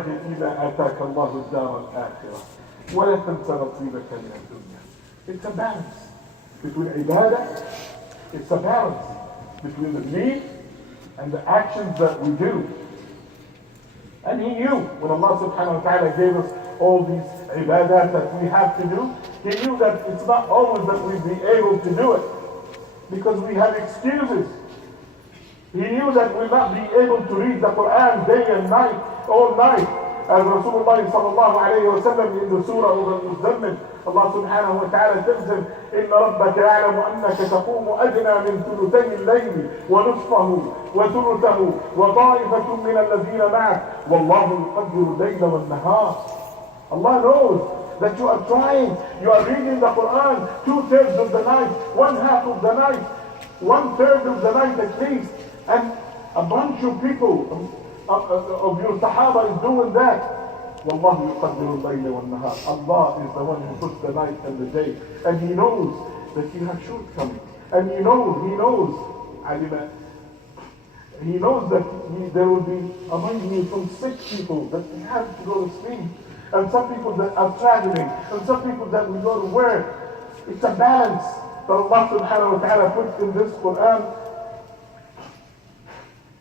إذا آتاك الله الدار الآخرة ولا تنس نصيبك من الدنيا. It's a balance between ibadah, it's a balance between the belief and the actions that we do. And He knew when Allah subhanahu wa ta'ala gave us all these ibadah that we have to do, He knew that it's not always that we'd be able to do it because we have excuses. He knew that we'll not be able to read the Quran day and night, all night. As Rasulullah sallallahu alayhi wa sallam in the surah of Al-Muzammil, Allah subhanahu wa ta'ala tells him, إِنَّ رَبَّكَ يَعْلَمُ أَنَّكَ تَقُومُ أَدْنَى مِنْ ثُلُثَيِ اللَّيْلِ وَنُصْفَهُ وَثُلُثَهُ وَطَائِفَةٌ مِنَ الَّذِينَ مَعَكَ وَاللَّهُ يُقَدِّرُ اللَّيْلَ وَالنَّهَارَ. Allah knows that you are trying, you are reading the Quran 2/3 of the night, 1/2 of the night, 1/3 of the night at least. And a bunch of people of your Sahaba is doing that. وَاللَّهُ يُقَدِّرُ اللَّيْلَ وَالنَّهَارَ. Allah is the one who puts the night and the day. And He knows that you have shortcomings. And He knows that there will be among you some sick people that have to go to sleep. And some people that are traveling. And some people that will go to work. It's a balance that Allah subhanahu wa ta'ala puts in this Quran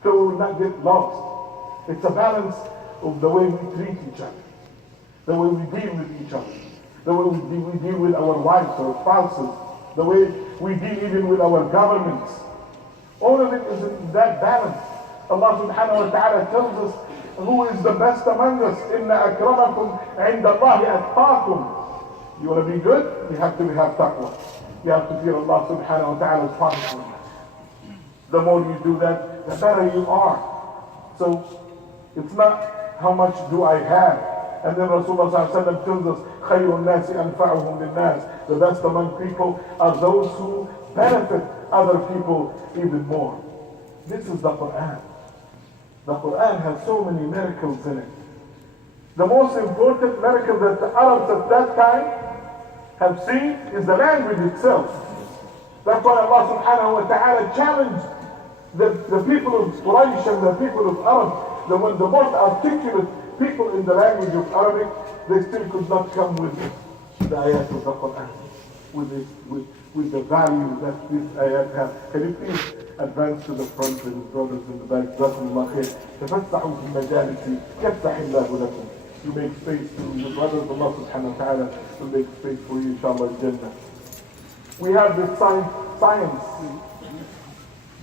so we will not get lost. It's a balance of the way we treat each other, the way we deal with each other, the way we deal with our wives or spouses, the way we deal even with our governments. All of it is in that balance. Allah subhanahu wa ta'ala tells us who is the best among us. Inna akramakum inda Allahi atqakum. You want to be good? You have to have taqwa. You have to fear Allah subhanahu wa ta'ala's punishment. The more you do that, the better you are. So it's not how much do I have. And then Rasulullah ﷺ tells us, خَيْرُ النَّاسِ أَنْفَعُهُمْ لِلنَّاسِ. The best among people are those who benefit other people even more. This is the Quran. The Quran has so many miracles in it. The most important miracle that the Arabs at that time have seen is the language itself. That's why Allah subhanahu wa ta'ala challenged the people of Quraysh and the people of Arab, the most articulate people in the language of Arabic, they still could not come with the ayat of the Quran, with the value that these ayat have. Can you please advance to the front with the brothers in the back? Jazakumullah khair. تفسحوا في المجالس يفتح الله لكم. You make space to the brothers of Allah subhanahu wa ta'ala to make space for you, inshallah, Jannah. We have this science,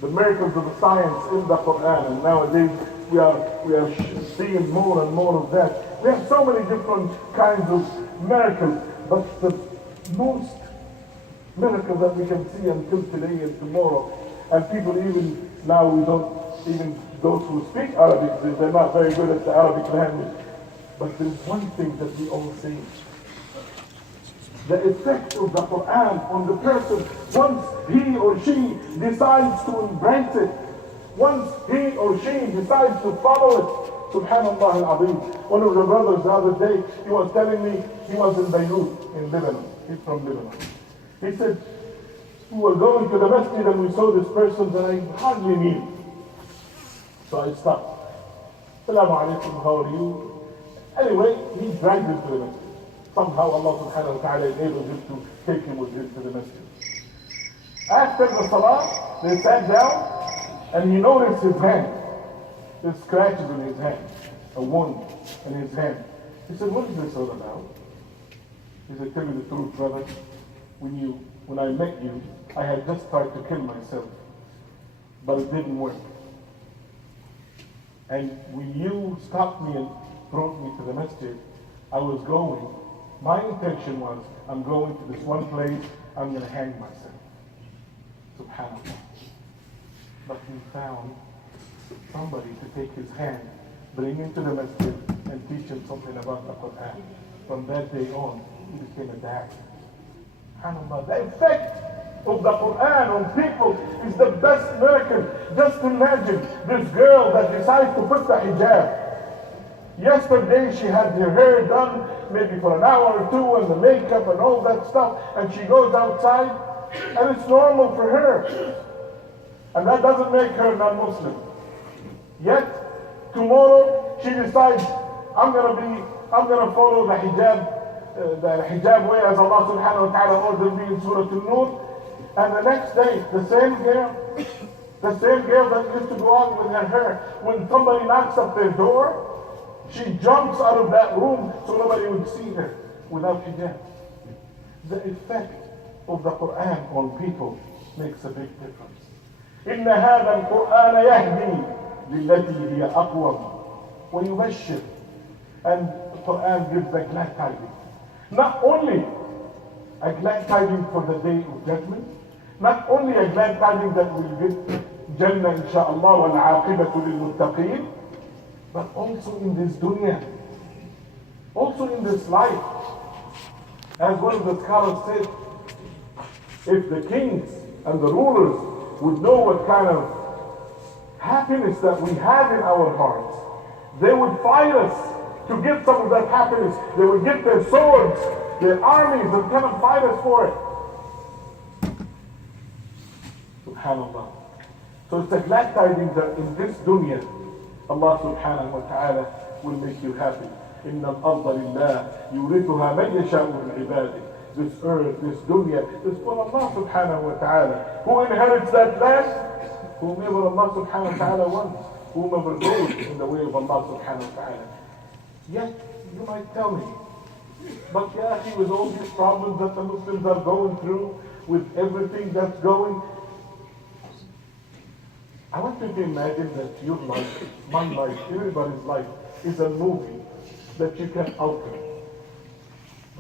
the miracles of the science in the Quran, and nowadays we are seeing more and more of that. We have so many different kinds of miracles, but the most miracles that we can see until today and tomorrow, and people even now, we don't even those who speak Arabic, they're not very good at the Arabic language, but there's one thing that we all see. The effect of the Quran on the person once he or she decides to embrace it, once he or she decides to follow it. Subhanallah al-Azim. One of the brothers the other day, he was telling me he was in Beirut, in Lebanon. He's from Lebanon. He said, we were going to the masjid and we saw this person that I hardly knew. So I stopped. Assalamu alaikum, how are you? Anyway, he dragged him to the masjid. Somehow Allah subhanahu wa ta'ala enabled him to take him with him to the masjid. After the salah, they sat down and he noticed his hand. There's scratches in his hand, a wound in his hand. He said, what is this all about? He said, tell me the truth, brother. When I met you, I had just tried to kill myself, but it didn't work. And when you stopped me and brought me to the masjid, I was going. My intention was, I'm going to this one place, I'm going to hang myself. Subhanallah. But he found somebody to take his hand, bring him to the masjid, and teach him something about the Quran. From that day on, he became a da'i. SubhanAllah. The effect of the Quran on people is the best miracle. Just imagine this girl that decides to put the hijab. Yesterday she had her hair done maybe for an hour or two and the makeup and all that stuff, and she goes outside and it's normal for her. And that doesn't make her non-Muslim. Yet tomorrow she decides, I'm gonna follow the hijab way as Allah subhanahu wa ta'ala ordered me in Surah An-Nur. And the next day, the same girl that used to go out with her hair, when somebody knocks at their door, she jumps out of that room so nobody would see her without hijab. The effect of the Quran on people makes a big difference. إن هذا القرآن يهدي للتي هي أقوم ويبشر. And the Quran gives a glad tidings. Not only a glad tidings for the day of judgment, not only a glad tidings that will get Jannah insha'Allah wal aqibatu lil muttaqeen, but also in this dunya, also in this life. As one of the scholars said, if the kings and the rulers would know what kind of happiness that we have in our hearts, they would fight us to get some of that happiness. They would get their swords, their armies, and come and fight us for it. Subhanallah. So it's a glad tidings that in this dunya, Allah subhanahu wa ta'ala will make you happy. إِنَّ الْأَرْضَ لِلَّهِ يُورِثُهَا مَنْ يَشَاءُ مِنْ عِبَادِهِ. This earth, this dunya, is for Allah subhanahu wa ta'ala. Who inherits that land? Whomever Allah subhanahu wa ta'ala wants. Whomever goes in the way of Allah subhanahu wa ta'ala. Yet, you might tell me, but ya akhi, with all these problems that the Muslims are going through, with everything that's going, I want you to imagine that your life, my life, everybody's life is a movie that you can alter.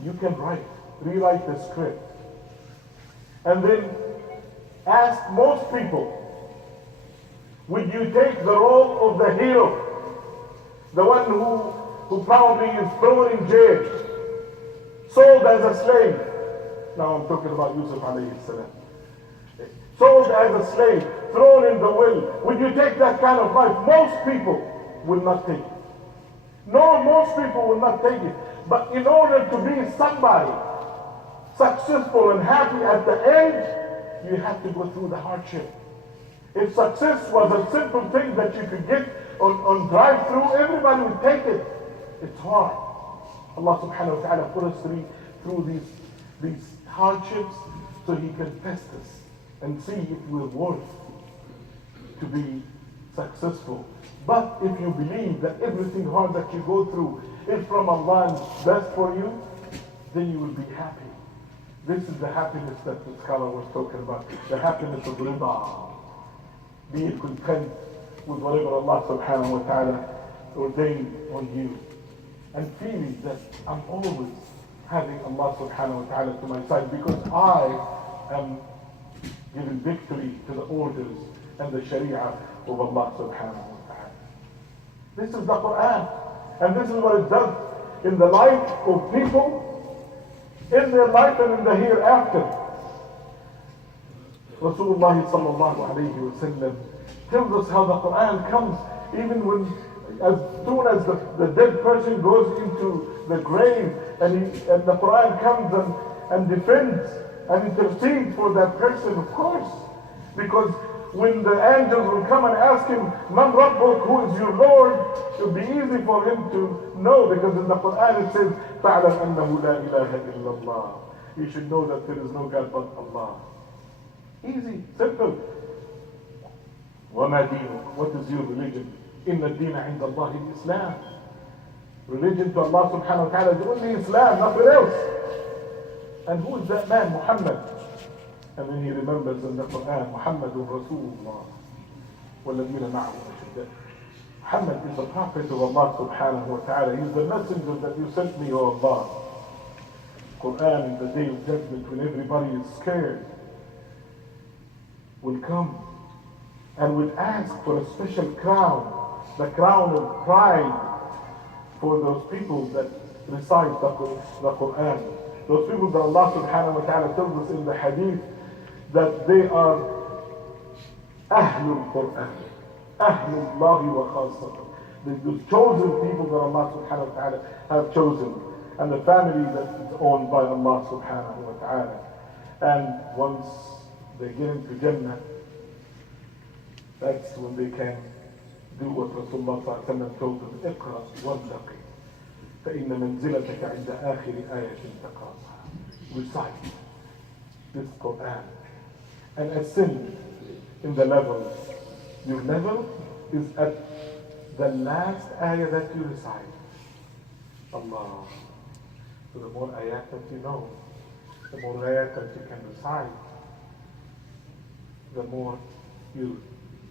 You can rewrite the script. And then ask most people, would you take the role of the hero? The one who probably is thrown in jail, sold as a slave. Now I'm talking about Yusuf alayhi salam. Sold as a slave, thrown in the well. Would you take that kind of life? Most people will not take it. No, most people will not take it. But in order to be somebody successful and happy at the end, you have to go through the hardship. If success was a simple thing that you could get on drive-through, everybody would take it. It's hard. Allah subhanahu wa ta'ala put us through these hardships so He can test us and see if we're worth to be successful. But if you believe that everything hard that you go through is from Allah and best for you, then you will be happy. This is the happiness that the scholar was talking about. The happiness of rida. Being content with whatever Allah subhanahu wa ta'ala ordained on you. And feeling that I'm always having Allah subhanahu wa ta'ala to my side because I am giving victory to the orders and the sharia of Allah subhanahu wa ta'ala. This is the Quran. And this is what it does in the life of people, in their life and in the hereafter. Rasulullah sallallahu alayhi wa sallam tells us how the Quran comes even when, as soon as the dead person goes into the grave and the Quran comes and defends and intercedes for that person, of course. Because when the angels will come and ask him, Man Rabbuk, who is your Lord? It will be easy for him to know, because in the Quran it says, Ta'lam annahu la ilaha illallah. You should know that there is no God but Allah. Easy, simple. وَمَا دِينُكَ? What is your religion? إِنَّ الدِّينَ عِنْدَ اللَّهِ الْإِسْلَامِ. Religion to Allah subhanahu wa ta'ala is only Islam, nothing else. And who is that man? Muhammad. And then he remembers in the Quran, Muhammadun Rasulullah. وَالَّذِينَ مَعَهُ أَشِدَّاءُ. Muhammad is the prophet of Allah subhanahu wa ta'ala. He's the messenger that you sent me, O Allah. Quran in the day of judgment, when everybody is scared, will come and will ask for a special crown, the crown of pride for those people that recite the Quran. Those people that Allah subhanahu wa ta'ala tells us in the hadith that they are Ahlul Quran, Ahlullahi wa Khasatan. The chosen people that Allah subhanahu wa ta'ala have chosen, and the family that is owned by Allah subhanahu wa ta'ala. And once they get into Jannah, that's when they can do what Rasulullah sallallahu alaihi wasallam told them, Iqra wattaqi. فإن منزلتك عند آخر آية تقرأها. Recite this Quran and ascend in the level. Your level is at the last ayah that you recite. Allah. So the more ayat that you know, the more ayat that you can recite,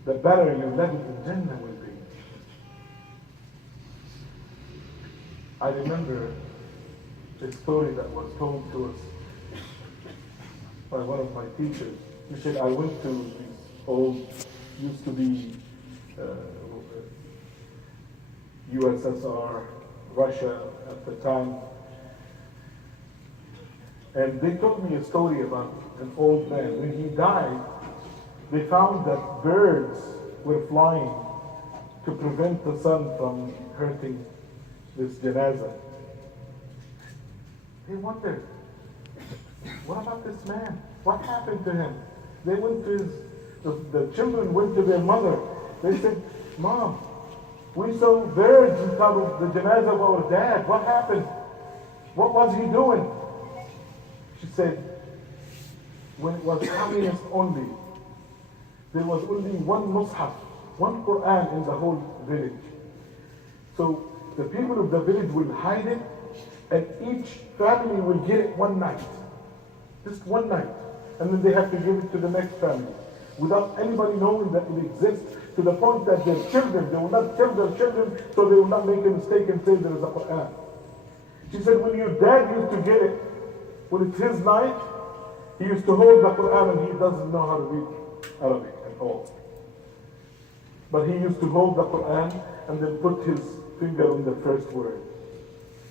the better your level in Jannah will be. I remember a story that was told to us by one of my teachers. He said, I went to these old, used to be USSR, Russia at the time, and they told me a story about an old man. When he died, they found that birds were flying to prevent the sun from hurting this janazah. They wondered, what about this man? What happened to him? They went to the children went to their mother. They said, Mom, we saw birds in front of the janazah of our dad. What happened? What was he doing? She said, when it was communist only, there was only one mushaf, one Quran in the whole village. So the people of the village will hide it, and each family will get it one night. Just one night. And then they have to give it to the next family, without anybody knowing that it exists, to the point that their children, they will not tell their children, so they will not make a mistake and say there is a Quran. She said, when your dad used to get it, when it's his night, he used to hold the Quran and he doesn't know how to read Arabic at all. But he used to hold the Quran and then put his finger on the first word.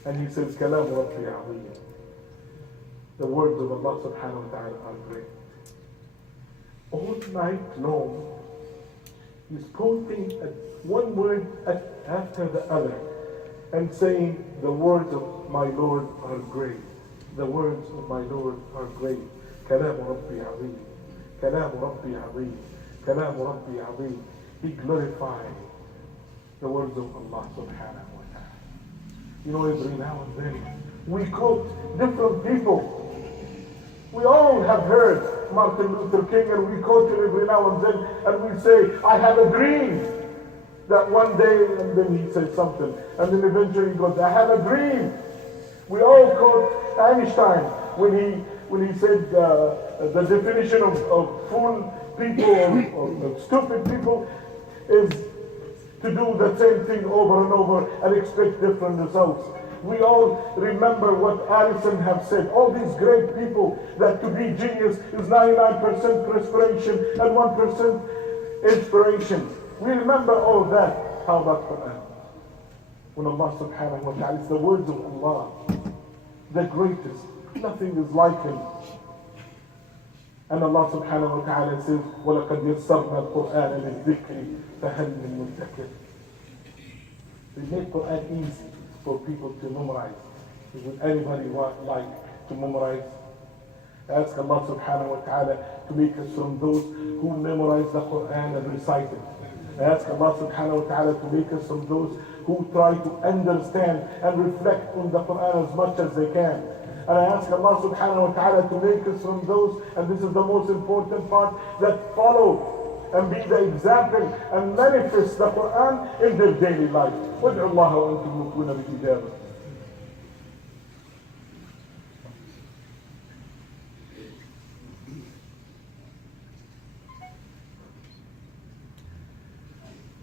And he says, Kalam Rabbi Azim. The words of Allah subhanahu wa ta'ala are great. All night long, he's pointing at one word after the other and saying, the words of my Lord are great. The words of my Lord are great. Kalam Rabbi Azim. Kalam Rabbi Azim. Kalam Rabbi Azim. He glorified the words of Allah subhanahu wa ta'ala. You know, every now and then, we quote different people. We all have heard Martin Luther King, and we quote him every now and then, and we say, I have a dream that one day, and then he says something, and then eventually he goes, I have a dream. We all quote Einstein when he said the definition of fool people or stupid people is to do the same thing over and over and expect different results. We all remember what Allison have said. All these great people, that to be genius is 99% perspiration and 1% inspiration. We remember all that. How about Quran? When Allah subhanahu wa ta'ala, it's the words of Allah, the greatest. Nothing is like him. And Allah subhanahu wa ta'ala says, وَلَقَدْ يَسَّرْنَا الْقُرْآنَ لِلذِّكْرِ فَهَلْ مِن مُدَّكِرٍ. They make Quran easy for people to memorize. Would anybody like to memorize? Ask Allah subhanahu wa ta'ala to make us from those who memorize the Quran and recite it. Ask Allah subhanahu wa ta'ala to make us from those who try to understand and reflect on the Quran as much as they can. And I ask Allah subhanahu wa ta'ala to make us from those, and this is the most important part, that follow and be the example and manifest the Quran in their daily life. وَادْعُوا اللَّهَ وَأَنْتُمْ مُؤْمِنُونَ بِالْإِجَابَةِ.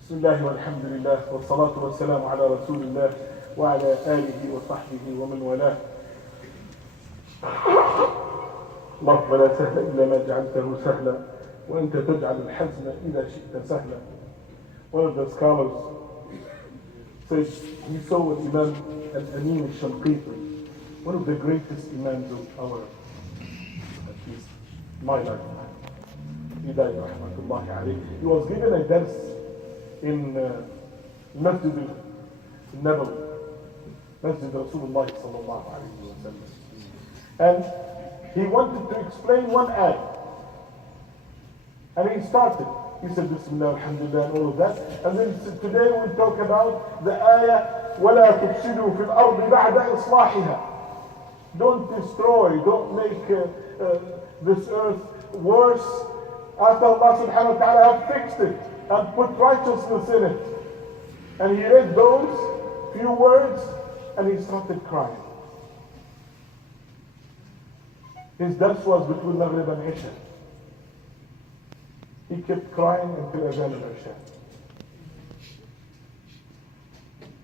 بسم الله والحمد لله والصلاة والسلام على رسول الله وعلى آله وصحبه ومن والاه. اللهم لا سهل إلا ما جعلته سهلا وأنت تجعل الحزن إذا شئت سهلا. One of the scholars says he saw Imam al-Amin al-Shanqiti, one of the greatest imams of our, at least my lifetime. He died, rahmatullahi alayhi. He was given a dars in Masjid al-Nabawi, Masjid Rasulullah sallallahu alayhi wa sallam. And he wanted to explain one ayah. And he started. He said, Bismillah, alhamdulillah, and all of that. And then today we'll talk about the ayah ولا تفسدوا في الأرض بعد إصلاحها. Don't destroy, don't make this earth worse after Allah subhanahu wa ta'ala have fixed it and put righteousness in it. And he read those few words and he started crying. His dars was between Maghrib and Isha. He kept crying until Adhan al-Isha.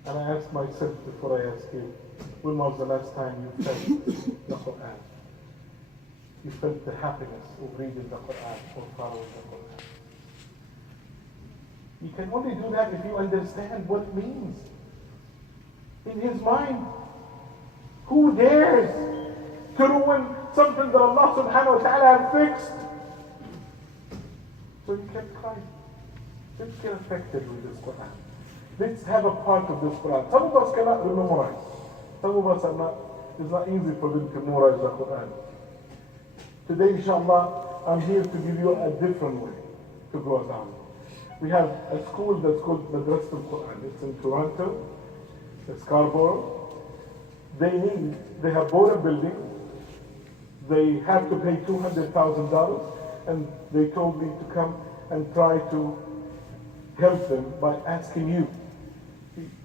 And I asked myself before I asked you, when was the last time you felt the Quran? You felt the happiness of reading the Quran or following the Quran. You can only do that if you understand what it means. In his mind, who dares to ruin something that Allah subhanahu wa ta'ala had fixed? So he kept crying. Let's get affected with this Quran. Let's have a part of this Quran. Some of us cannot memorize. Some of us are not, it's not easy for them to memorize the Quran. Today, inshallah, I'm here to give you a different way to go down. We have a school that's called Madrasat al-Quran. It's in Toronto, Scarborough. They have bought a building. They have to pay $200,000, and they told me to come and try to help them by asking you.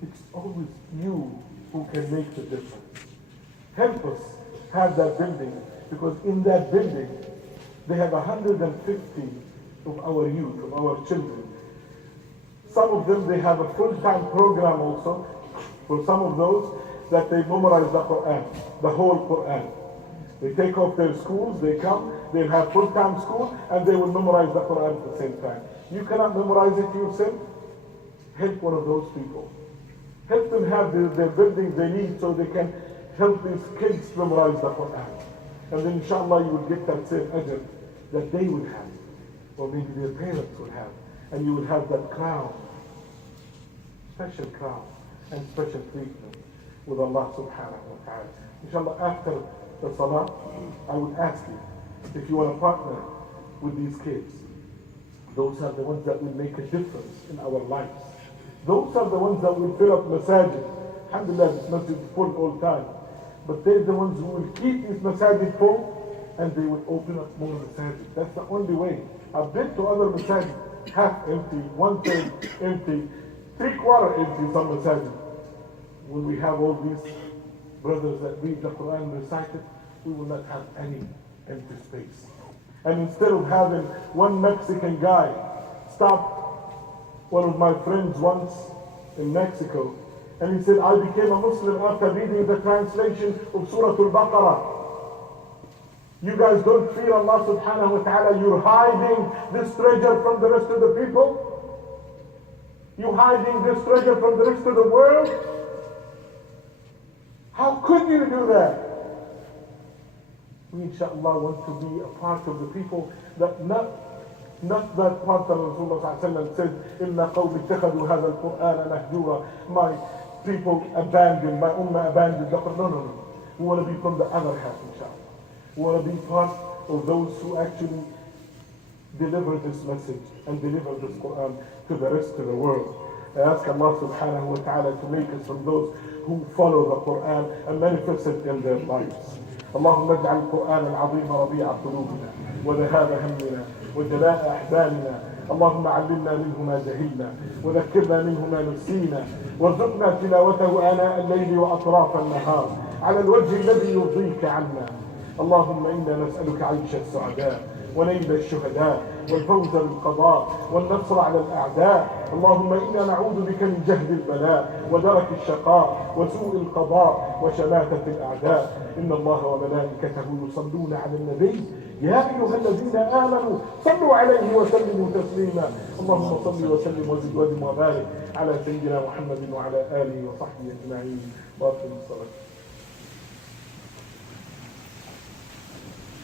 It's always you who can make the difference. Help us have that building, because in that building they have 150 of our youth, of our children. Some of them, they have a full-time program also for some of those that they memorize the Quran, the whole Quran. They take off their schools, they come, they have full-time school, and they will memorize the Quran at the same time. You cannot memorize it yourself? Help one of those people. Help them have their buildings they need so they can help these kids memorize the Quran. And then inshallah you will get that same ajr that they would have, or maybe their parents would have. And you will have that crown, special crown, and special treatment with Allah subhanahu wa ta'ala. Inshallah, after the salah, I would ask you if you want to partner with these kids. Those are the ones that will make a difference in our lives. Those are the ones that will fill up masajid. Alhamdulillah, this masjid is full all the time. But they're the ones who will keep these masajid full, and they will open up more masajid. That's the only way. I've been to other masajid, half empty, 1/3 empty, 3/4 empty, some masajid. When we have all these brothers that read the Quran and recite it, we will not have any empty space. And instead of having one Mexican guy stop one of my friends once in Mexico, and he said, I became a Muslim after reading the translation of Surah Al-Baqarah. You guys don't fear Allah subhanahu wa ta'ala. You're hiding this treasure from the rest of the people. You're hiding this treasure from the rest of the world. How could you do that? We inshallah want to be a part of the people that not that part that Rasulullah said, إِنَّ قَوْمِ اتَّخَذُوا هَذَا الْقُرْآنَ مَهْجُورًا. My people abandoned, my ummah abandoned the Quran. No. We want to be from the other half, inshallah. We want to be part of those who actually deliver this message and deliver this Quran to the rest of the world. I ask Allah subhanahu wa ta'ala to make us from those who follow the Quran and manifest it in their lives. اللهم اجعل القرآن العظيم ربيع قلوبنا وذهاب همنا وجلاء أحزاننا. اللهم علمنا منه ما جهلنا وذكرنا منه ما نسينا وارزقنا تلاوته آناء الليل وأطراف النهار على الوجه الذي يرضيك عنا. اللهم إنا نسألك عيش السعداء ونيل الشهداء والفوز بالقضاء والنصر على الأعداء. اللهم إنا نعوذ بك من جهد البلاء ودرك الشقاء وسوء القضاء وشماتة الأعداء. إن الله وملائكته يصلون على النبي يا أيها الذين آمنوا صلوا عليه وسلموا تسليما. اللهم صل وسلم وزد وبارك على سيدنا محمد وعلى آله وصحبه أجمعين. باقي الصلاة.